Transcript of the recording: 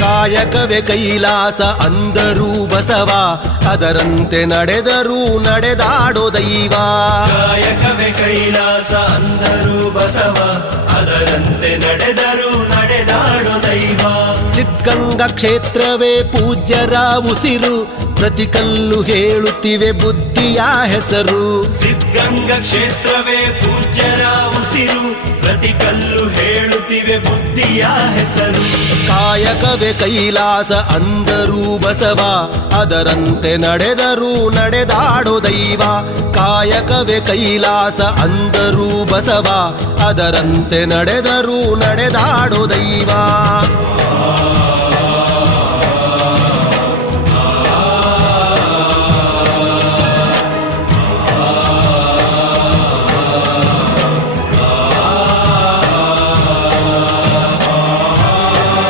ಕಾಯಕವೇ ಕೈಲಾಸ ಅಂದರೂ ಬಸವ, ಅದರಂತೆ ನಡೆದರೂ ನಡೆದಾಡೋ ದೈವ. ಕಾಯಕವೇ ಕೈಲಾಸ ಅಂದರೂ ಬಸವ, ಅದರಂತೆ ನಡೆದರೂ ನಡೆದಾಡೋ ದೈವ. ಸಿದ್ಧಗಂಗಾ ಕ್ಷೇತ್ರವೇ ಪೂಜ್ಯರ ಉಸಿರು, ಪ್ರತಿ ಕಲ್ಲು ಹೇಳುತ್ತಿವೆ ಬುದ್ಧಿಯ ಹೆಸರು. ಸಿದ್ಧಗಂಗಾ ಕ್ಷೇತ್ರವೇ ಪೂಜ್ಯರ ಉಸಿರು, ಪ್ರತಿ ಕಲ್ಲು ಹೇಳುತ್ತಿವೆ ಬುದ್ಧಿಯ ಹೆಸರು. ಕಾಯಕವೇ ಕೈಲಾಸ ಅಂದರೂ ಬಸವ, ಅದರಂತೆ ನಡೆದರೂ ನಡೆದಾಡೋ ದೈವ. ಕಾಯಕವೇ ಕೈಲಾಸ ಅಂದರೂ ಬಸವ, ಅದರಂತೆ ನಡೆದರೂ ನಡೆದಾಡೋ ದೈವ.